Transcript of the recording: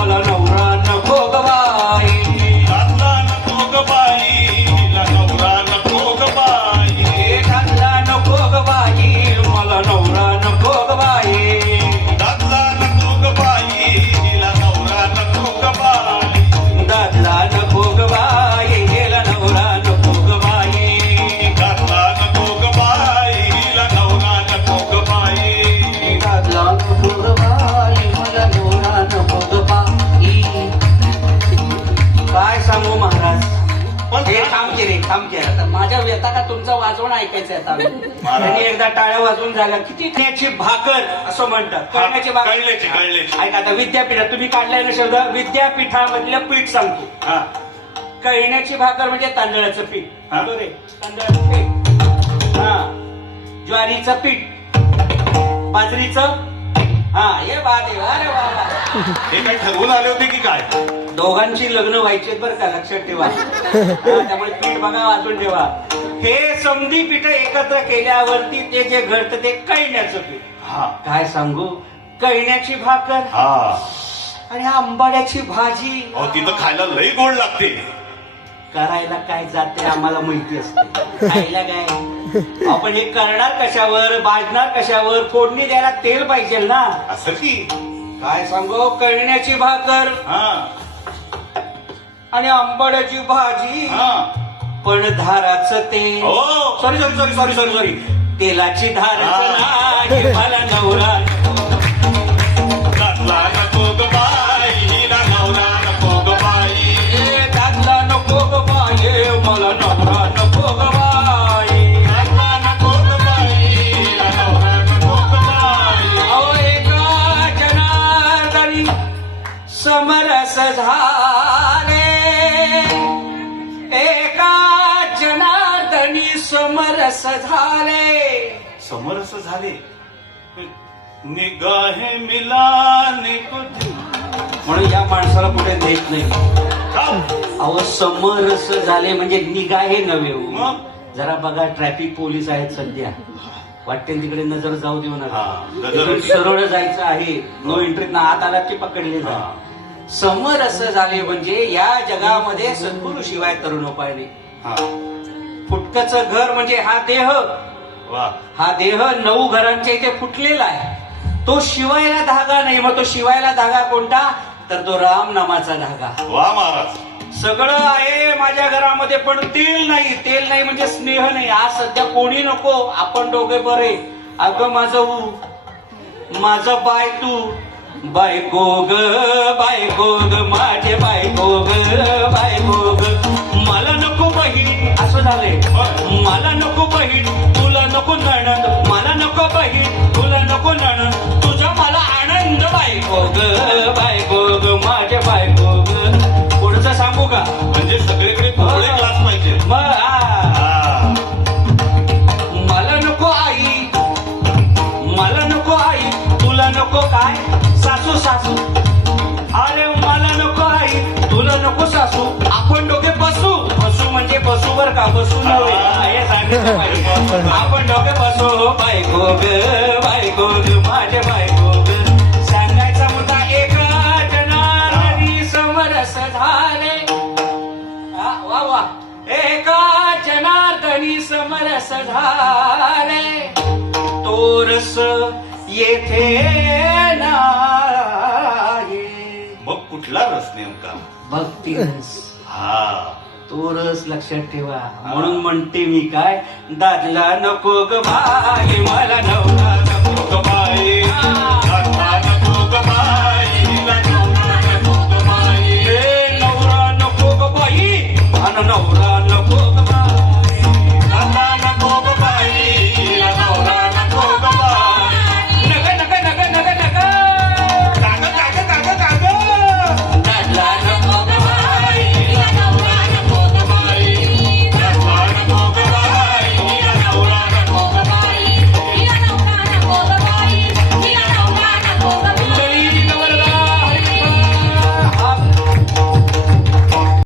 好了，那我。थांब की आता. माझ्या व्यथा का तुमचं वाजवणं ऐकायचं आता. त्यांनी एकदा टाळ्या वाजवून झाल्या. किती कळण्याची भाकर असं म्हणतात. कळण्याची भाकर कळल्याची कळल्याची. ऐका आता विद्यापीठात तुम्ही काढलाय ना शब्द? विद्यापीठामधलं पीठ सांगतो. हा. कळण्याची भाकर म्हणजे तांदळाचं पीठ. हा. बरोबर आहे? तांदळाचं पीठ. हा. ज्वारीचं पीठ. बाजरीचं हा अरे वा. हे काही ठरवून आले होते की काय? दोघांची लग्न व्हायची बरं का लक्षात ठेवा. हा, त्यामुळे पीठ बघा वाचून ठेवा. हे समधी पीठ एकत्र केल्यावरती ते जे घडतं ते कळण्याचं पीठ. हा. काय सांगू? कळण्याची भाकर हा. आणि आंबाड्याची भाजी. अहो तिथं खायला लई गोड लागते. करायला काय जाते आम्हाला माहिती असते. खायला काय? आपण हे करणार कशावर भाजणार कशावर? फोडणी द्यायला तेल पाहिजे ना. असं की? काय सांगू? कळण्याची भाकर. हा. आणि आंबाड्याची भाजी. हा. पण धाराचं तेल. हो. Sorry sorry sorry sorry sorry sorry तेलाची धार. मला नवरा झाले एका जनार्दनी समरस झाले समरस झाले निगाहे मिलाने म्हणून या माणसाला कुठे देत नाही? अहो समरस झाले म्हणजे निगाहे नव्हे हो. जरा बघा ट्रॅफिक पोलीस आहेत सध्या. वाटेल तिकडे नजर जाऊ देऊ नका. हा, नजर इथून होती. सरळ जायचं आहे. नो एंट्रीत ना आत आलात की पकडले जा. हा. समरस झाले म्हणजे या जगामध्ये सद्गुरु शिवाय तरुण पाहिले हा. फुटकच घर म्हणजे हा देह. हा देह नऊ घरांच्या इथे फुटलेला आहे. तो शिवायला धागा नाही मग तो शिवायला धागा कोणता? तर तो राम नामाचा धागा. वा महाराज. सगळं आहे माझ्या घरामध्ये पण तेल नाही. तेल नाही म्हणजे स्नेह नाही. आज सध्या कोणी नको? आपण दोघे बरे. अगं माझं ऊ माझं बाय तू. बायको ग बायको ग माझे बायको ग बायको ग. मला नको बहीण असं झालंय. मला नको बहीण तुला नको नणंद. मला नको बहीण तुला नको नणंद. तुझा मला आनंद बायको ग बायको ग माझे बायको ग. पुढचं सांगू का? म्हणजे सगळीकडे क्लास पाहिजे. मला नको आई. मला नको आई. तुला नको काय? सासू सासू. अरे हो, मला नको आई. तुला नको सासू. आपण डोके बसू. बसू म्हणजे बसू बर का? बसू नव्हे. हे सांगितलं पाहिजे. आपण डोके बसू. हो, बायको ग बायको ग माझे बायको ग सांगायचा मुद्दा एक जनार्दनी समरस झाले हा, वा वा. एका जनार्दनी समरस झाले तोरस येथे कुठला रस नेमका? भक्ती रस हा. तो रस लक्षात ठेवा. म्हणून म्हणते मी काय दादला नको ग भाई मला नवरा